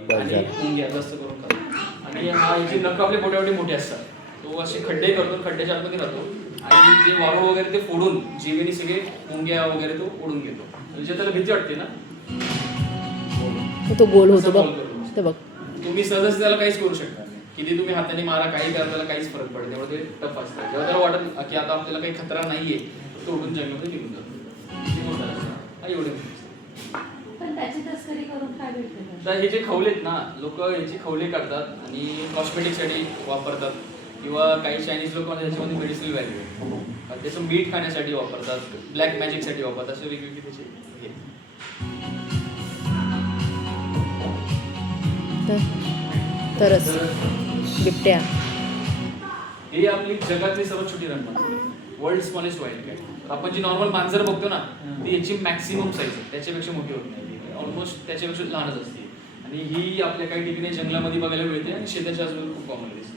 आणि मुंग्या जास्त करून खातो. आणि हा याचे नख आपले मोठे मोठे असतात. तो असे खड्डे करतो, खड्ड्याच्या आतमध्ये राहतो आणि जे वाळू वगैरे ते फोडून जीवेनी सगळे मुंग्या वगैरे तो ओढून घेतो. म्हणजे त्याला भीती वाटते ना, तो गोल होतो बघ. ते बघ तुम्ही सहज त्याला काहीच करू शकता नाही. किती तुम्ही हाताने मारा, काही करा, त्याला काहीच फरक पडत नाही. त्यामुळे ते टफ असतं. जेव्हा त्याला वाटत की आता आपल्याला काही खतरा नाहीये, तो उडून जंगलामध्ये निघून जातो. हा एवढे त्याची तस्करी करून काय भेटतं? तर हे जे खवलेत ना, लोक याची खवले काढतात आणि कॉस्मेटिकसाठी वापरतात किंवा काही चायनीज लोक त्याच्यामध्ये मेडिसिनल व्हॅल्यू आहे, त्याचं मीठ खाण्यासाठी वापरतात, ब्लॅक मॅजिकसाठी वापरतात, असे वेगवेगळे त्याचे हे. तरच बिबट्या ही आपली जगातली सर्वात छोटी रणमांजर, वर्ल्ड स्मॉलेस्ट वाईल्ड कॅट. आपण जी नॉर्मल मांजर बघतो ना, ती याची मॅक्सिमम साईज आहे, त्याच्यापेक्षा मोठी होत नाही, ऑलमोस्ट त्याच्यापेक्षा लहानच असते. आणि ही आपल्या काही ठिकाणी जंगलामध्ये बघायला मिळते आणि शेताच्या आजूबाजूला खूप कॉमन दिसते.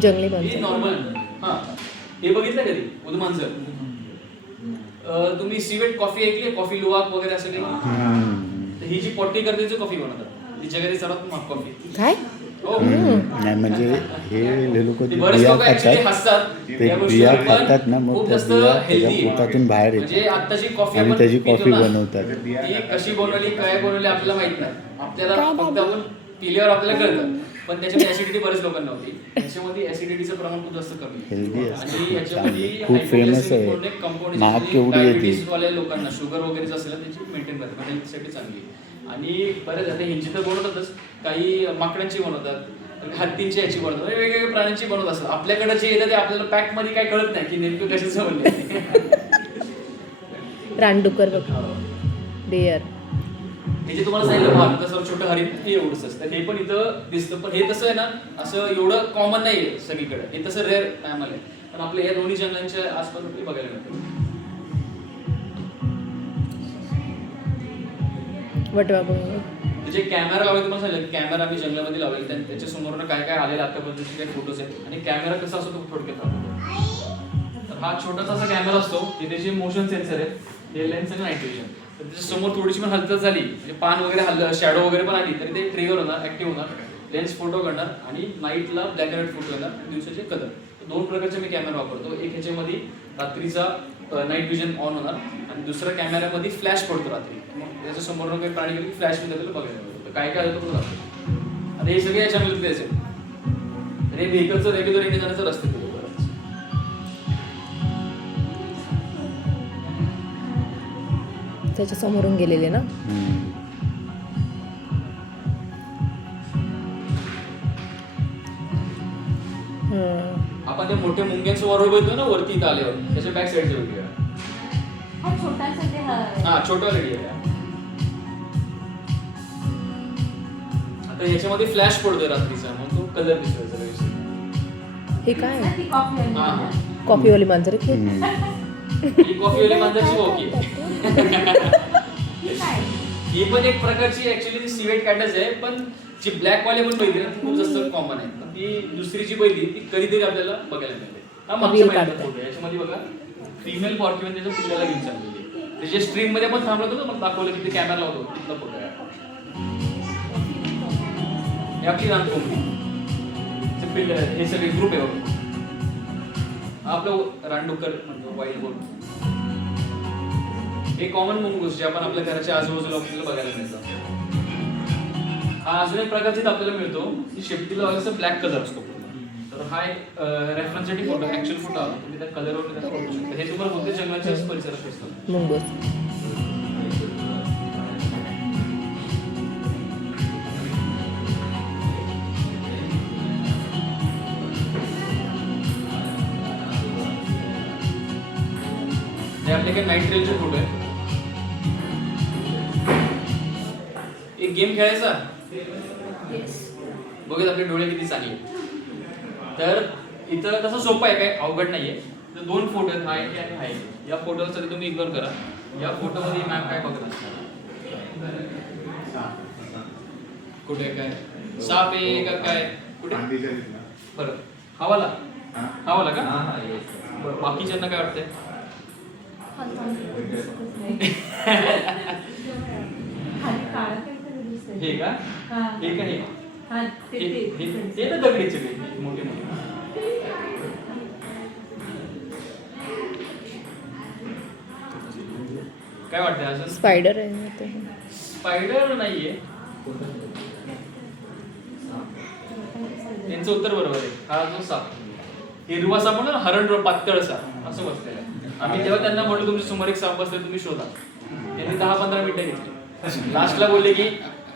जंगली ही मांजर नॉर्मल. हा, हे बघितलं कधी उदमांजर? तुम्ही सिवेट कॉफी ऐकली, कॉफी लुवाक वगैरे असं काही? ही जी पॉटी करते ती कॉफी बनवतात, ती जगातली सर्वात महाग कॉफी. काय हो. नाही म्हणजे हे लोक ते जे बरेच बिया लोक ऍक्च्युली खातात हसतात ते या बिया गोष्टीवर, पण खातात ना, मग खूप त्या जास्त बिया हेल्दी त्याच्या पोटातून बाहेर म्हणजे येतात आत्ताची कॉफी आणि आपण त्याची पितो कॉफी ना, बनवतात. ती कशी बनवली, काय बनवली आपल्याला माहित नाही. आपल्याला फक्त आपण पिल्यावर आपल्याला कळतं, पण त्याच्यामध्ये ऍसिडिटी बरेच लोकांना होती. त्याच्यामध्ये ऍसिडिटीचं प्रमाण खूप जास्त कमी आहे. हेल्दी आणि असते, याच्यामध्ये चांगली, खूप फेमस आहे. कंपाऊंड महाग केवढी आहे ती. डायबिटीस वाल्या लोकांना, शुगर वगैरे असेल ना, त्याची मेंटेन करतात, हेल्थसाठी चांगली आहे. आणि बरेच आता ह्यांची तर बनवतातच, काही माकडांची बनवतात, हत्तींची याची बनवतात, वेगवेगळ्या प्राण्यांची बनवत असतात. आपल्याकडे जे येतं ते आपल्याला पॅक मध्ये काय कळत नाही की नेमकं कशाचं बनले. रानडुक्कर बघ, डेअर. हे जे तुम्हाला सांगितलं भाग तसं छोटं हरिण, हे एवढंच असतं. हे पण इथं दिसतं, पण हे तसं आहे ना, असं एवढं कॉमन नाहीये सगळीकडे. हे तसं रेअर मॅमल आहे, पण आपल्या या दोन्ही जंगलांच्या आसपास ते बघायला मिळतं. वटवा बघ. जे कॅमेरा लावायला तुम्हाला सांगितलं, कॅमेरा आम्ही जंगलामध्ये लावले, त्याच्या समोर काय काय आलेलं आतापर्यंतचे काही फोटोज आहेत. आणि कॅमेरा कसा असतो तो थोडक्यात दाखवतो. तर हा छोटासा असा कॅमेरा असतो, तिथे जे मोशन सेन्सर आहे, हे लेन्स आणि नाईट विजन. तर त्याच्या समोर थोडीशी पण हालचाल झाली, म्हणजे पान वगैरे हल्लं, शॅडो वगैरे पण आली, तरी ते ट्रिगर होणार, ऍक्टिव्ह होणार, लेन्स फोटो करणार आणि नाईटला ब्लॅक अँड व्हाईट फोटो येणार आणि दिवसाचे कलर. दोन प्रकारचे मी कॅमेरा वापरतो. एक ह्याच्यामध्ये रात्रीचा नाईट विजन ऑन होणार आणि दुसऱ्या कॅमेऱ्यामध्ये फ्लॅश पडतो रात्री. मग त्याच्या समोर काही प्राणी गेली फ्लॅश मध्ये आपल्याला बघायला मिळतं. काय काय होतं पण दाखवतो. आणि हे सगळे याच्यामध्ये असेल. आणि हे व्हेकलचं रेग्युलर येणे जाण्याचं रस्ते दिले बरंच. त्याच्या समोरून गेलेले ना. आपण ते मोठे मुंग्यांचं वरोड बघतो ना वरती इथं आल्यावर, त्याच्या बॅक साईडचे बघूया. हा छोटासा ते हा, छोटा रेडी आहे. आता याच्यामध्ये फ्लॅश पडतोय रात्रीचा, मग तो कलर दिसतोय सगळं व्यवस्थित. हे काय ती कॉफी आली हा, ना. कॉफीवाली मांजर आहे. ही कॉफीवाली मांजरची ओके. ही काय? ही पण एक प्रकारची ऍक्च्युअली सिवेट कॅटच आहे, पण जी ब्लॅक वाले पण बैल आहे खूप जास्त कॉमन आहे. पण ती दुसरी जी बैल ती कधीतरी आपल्याला बघायला मिळते. हा मागच्या महिन्यात फोटो आहे. याच्यामध्ये बघा फिमेल पॉर्क्युइन त्याच्या पिल्लाला घेऊन चाललेली आहे. त्याच्या स्ट्रीम मध्ये आपण थांबलो होतो, मग दाखवलं की ते कॅमेरा लावतो, तिथला फोटो आहे. हे आपली रानकोंबडी, पिल्ल, हे सगळे ग्रुप आहे बघा. हा आपलं रानडुक्कर म्हणतो, वाईल्ड बोल. हे कॉमन मुंगूस जे आपण आपल्या घराच्या आजूबाजूला आपल्याला बघायला मिळतं. हा अजून एक प्रकारचे आपल्याला मिळतो, की शेपटीला वाल्याचा ब्लॅक कलर असतो. तर हा एक रेफरन्ससाठी फोटो, ऍक्च्युअल फोटो आला, तुम्ही त्या कलरवर त्याला ओळखू शकता. हे तुम्हाला कोणत्या जंगलाच्या परिसरात दिसतं. मुंगूस. हे आपले काही नाईट ट्रेलचे फोटो आहे. एक गेम खेळायचा, बघूया आपले डोळे किती चांगले. तर इथं तसं सोपं आहे, काय अवघड नाहीये. तर दोन फोटो आहेत, हा एक आणि हा एक. या फोटोला सगळे तुम्ही इग्नोर करा. या फोटोमध्ये मॅम काय बघणार, कुठे काय साप आहे का काय, कुठे बरं हवाला, हवाला का बरं. बाकीच्यांना काय वाटतंय? दिसतंय. हे का हा. हे का हे हा, ते- ते- हे तर दगडीचे मोठे मोठे. काय वाटतंय अजून? स्पायडर आहे ते. स्पायडर नाहीये. त्यांचं उत्तर बरोबर आहे. हा जो साप हिरवा साप ना, हरण पातळ साप असं बसलेलं आहे. आम्ही तेव्हा त्यांना म्हटलं तुमच्या समोर एक साप बसले, तुम्ही शोधा. त्यांनी 10-15 मिनिटं घेतली. लास्टला बोलले की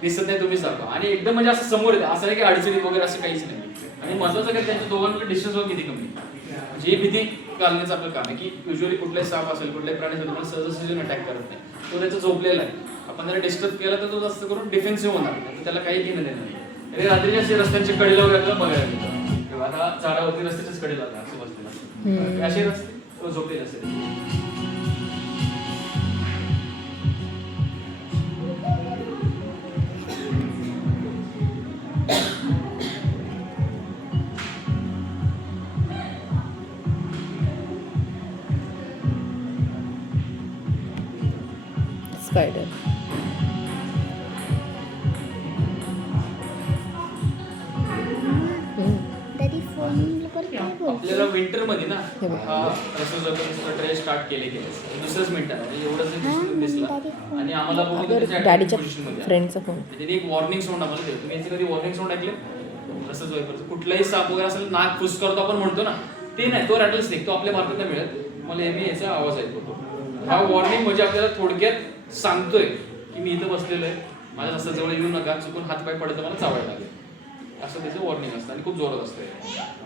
दिसत नाही, तुम्ही सापा. आणि एकदम म्हणजे असं समोर येतं, असं नाही की अडचणीत वगैरे असं काहीच नाही. आणि महत्वाचं काय, त्यांच्या दोघांमध्ये डिस्टन्स वगैरे किती कमी. म्हणजे ही भीती घालण्याचं आपलं काम आहे की युजली कुठलाही साप असेल, कुठल्याही प्राणी असेल, तुम्हाला सहजासहजी अटॅक करत नाही. तो त्याचा झोपलेला आहे. आपण जर डिस्टर्ब केला तर तो जास्त करून डिफेन्सिव्ह होणार, तर त्याला काही घेणं देणं नाही. तरी रात्री असे रस्त्यांच्या कडेला वगैरे आपल्याला बघायला मिळतं किंवा आता झाडावरती रस्त्याच्याच कडेला असं बसलेलं असे रस्ते तो झोपलेला असेल. स्पायडर. तरी फोन आपल्याला विंटर मध्ये ना हे बघ. हा ट्रेस स्टार्ट केले दुसऱ्याच मिनिटात म्हणजे एवढंच दिसला आणि आम्हाला बघून त्याच्या डॅडीच्या position मध्ये आला. फ्रेंडचा फोन. त्याने एक वॉर्निंग साऊंड आम्हाला देतो. तुम्ही याचे कधी वॉर्निंग साऊंड ऐकले? तसंच वाईपरचं कुठलाही साप वगैरे असेल, नाक फुस करतो आपण म्हणतो ना, ते नाही, तो रॅटल स्नेक, तो आपल्या भारतात नाही मिळत. मला मी याचा आवाज ऐकतो. हा वॉर्निंग म्हणजे आपल्याला थोडक्यात सांगतोय की मी इथं बसलेलो आहे, माझ्या असं जवळ येऊ नका, चुकून हातपाय पडतं मला चावायला लागेल, असं त्याचं वॉर्निंग असतं आणि खूप जोरात असतं.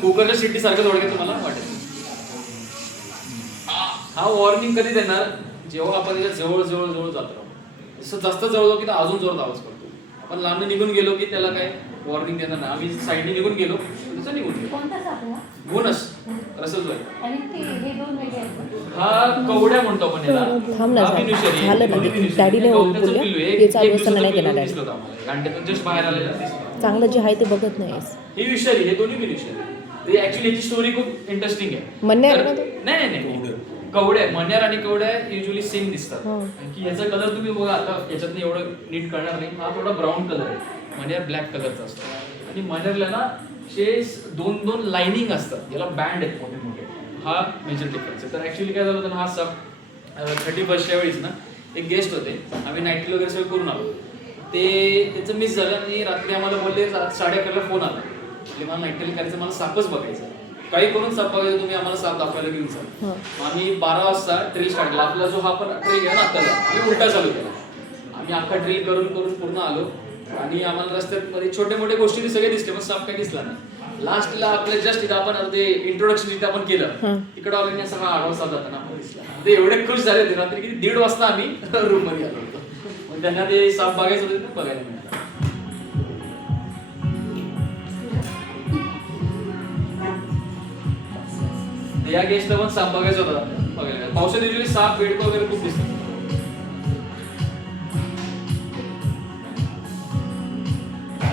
कुकरच्या शिट्टी सारखं थोडक्यात तुम्हाला वाटेल. हा वॉर्निंग कधी देणार? जेव्हा आपण त्याच्या जवळ जवळ जवळ जात राहू. जसं जास्त जवळ जाऊ की तो अजून जोरात आवाज करतो. आपण लांब निघून गेलो की त्याला काय वॉर्निंग देणार नाही. आम्ही साईडने निघून गेलो त्याचं निघून गेलो. कोणता साप हा? गुणच रसच आहे. आणि ते हे दोन वेगळे आहेत का? हा कवड्या म्हणतो आपण याला. थांब ना, हा फिनिशरी. झालं ना, दोन्ही फिनिशरी. डॅडीने एक बोलले, गवताचं पिल्लू आहे, ते एक चालू दिवसाचं असताना नाही पिल्लू घेणार दिसलं होतं आम्हाला. अंड्यातून जस्ट बाहेर आलेलं दिसलं. चांगलं जे आहे ते बघत नाहीस. ही विषारी, हे दोन्ही विषारी. ते ऍक्च्युली याची स्टोरी खूप इंटरेस्टिंग आहे. मन्यार तर- ना तो? नाही नाही नाही कवड्या, मन्यार आणि कवड्या युजली सेम दिसतात. हो. की याचा कलर तुम्ही बघा, आता याच्यातनं एवढं नीट कळणार नाही. हा थोडा ब्राऊन कलर आहे, मन्यार ब्लॅक कलरचा असतो. आणि मन्यारला ना दोन दोन लाइनिंग असतात, याला बँड आहेत मोठे मोठे. हा मेजर डिफरन्स आहे. तर ऍक्च्युली काय झालं होतं ना, हा सब 31st वेळीच ना एक गेस्ट होते, आम्ही नाईट वगैरे सगळं करून आलो. ते त्याचं मिस झालं आणि रात्री आम्हाला बोलले 11:30ला फोन आला की मला नाईट करायचं, मला सापच बघायचा. काही करून साप बघायचं, तुम्ही आम्हाला साप दाखवायला घेऊन जा. आम्ही 12 वाजता ट्रेल स्टार्ट केला. आपला जो हा पण ट्रेल आहे ना आत्ताचा, आम्ही उलटा चालू केला. आम्ही अख्खा ट्रेल करून करून पूर्ण आलो आणि आम्हाला रस्त्यात मध्ये छोटे मोठे गोष्टी सगळे दिसले, पण साप काही दिसला नाही. लास्टला आपल्या जस्ट इथं आपण ते इंट्रोडक्शन जिथे आपण केलं तिकडे आलो असा हा आडवा साप जाताना आपण दिसला. ते एवढे खुश झाले होते रात्री की 1:30 वाजता आम्ही रूम मध्ये आलो होतो. मग त्यांना ते साप बघायचं होते ते बघायला मिळालं. या गेस्टला पण साप बघायचा होता बघायला. पावसात युजली साप, बेडकं वगैरे खूप दिसतात.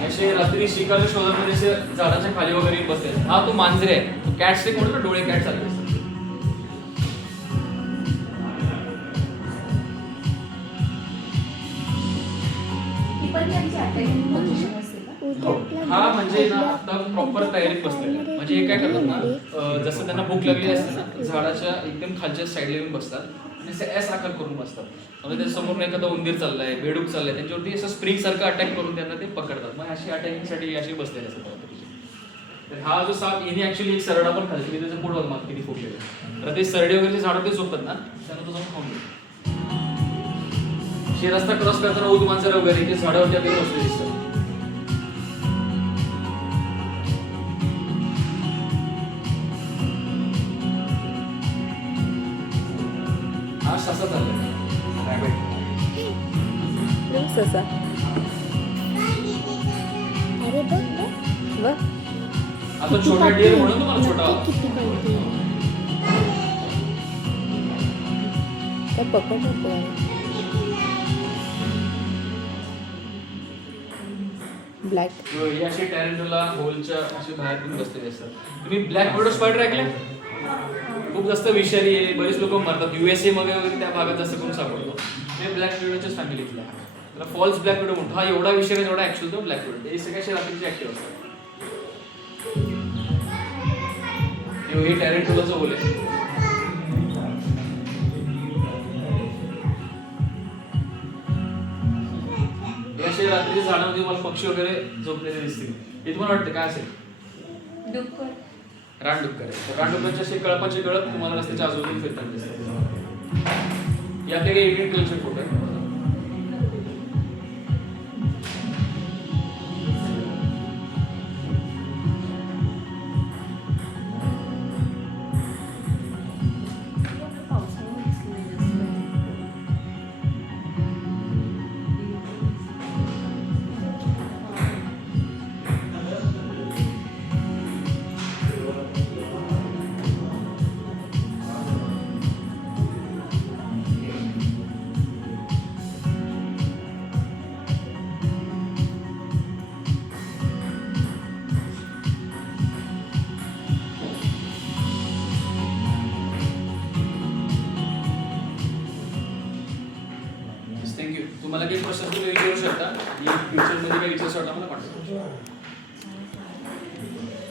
असे रात्री शिकारच्या शोधामध्ये असे झाडाच्या खाली वगैरे येऊन बसले. हा तो मांजरे आहे, तो कॅट स्टिक म्हणतो ना, डोळे कॅट सारखे असतात. ती पण त्यांची अटॅकिंग पोझिशन असते का? हा म्हणजे ना आता प्रॉपर तयारीत बसलेला आहे. म्हणजे हे काय करतात ना, जसं त्यांना भूक लागली असते ना, झाडाच्या एकदम खालच्या साईडला येऊन बसतात आणि असे एस आकार करून बसतात. म्हणजे त्या समोरून एखादा उंदीर चाललाय, बेडूक चाललाय, त्यांच्यावरती असं स्प्रिंग सारखं अटॅक करून त्यांना ते पकडतात. मग अशी अटॅकिंगसाठी अशी बसलेले असतात. तर हा जो साप हिने ऍक्च्युली एक सरडा पण खाल्ली. मी त्याचं पुढं माग किती फुटलेलं. तर ते सरडे वगैरे झाडं ते झोपतात ना, त्यांना तो जाऊन खाऊन घेतो. हे रस्ता क्रॉस करताना ऊद मांजर वगैरे ते झाडावरती आपल्याला बसले दिसतात. हा ससा चाललाय, रॅबिट. ससा अरे बघ बघ. बघ. आता छोटा डिअर म्हणून तुम्हाला छोटा किती बोलते. काय पकड होतो. ब्लॅक. हे असे टॅरेंटुला होलच्या असे बाहेर पण बसलेले असतात. तुम्ही ब्लॅक विडो स्पायडर ऐकले? खूप जास्त विषारी आहे, बरेच लोक मरतात. USA मध्ये वगैरे त्या भागात जास्त करून सापडतो. हे ब्लॅक विडोच्याच फॅमिलीतला आहे. त्याला फॉल्स ब्लॅक विडो म्हणतो. हा एवढा विषारी जेवढा ऍक्च्युअल तो ब्लॅक विडो. हे सगळ्याशी रात्रीचे ऍक्टिव्ह असतात. हे टॅरेंटोलाचं होल आहे. हे असे रात्रीच्या झाडामध्ये मला पक्षी वगैरे झोपलेले दिसतील. हे तुम्हाला वाटतं काय असेल? डुक्कर. रानडुक्कर आहे. तर रानडुक्करचे असे कळपाचे कळप तुम्हाला रस्त्याच्या आजूबाजूला फिरताना दिसतात. या आपल्याकडे एडिट कलरचे फोटो आहेत. पावसाळ्यात दिसले जास्त. थँक्यू. तुम्हाला काही प्रश्न तुम्ही विचारू शकता. फ्युचरमध्ये काही विचारू शकता मला कॉन्टॅक्ट करू शकता.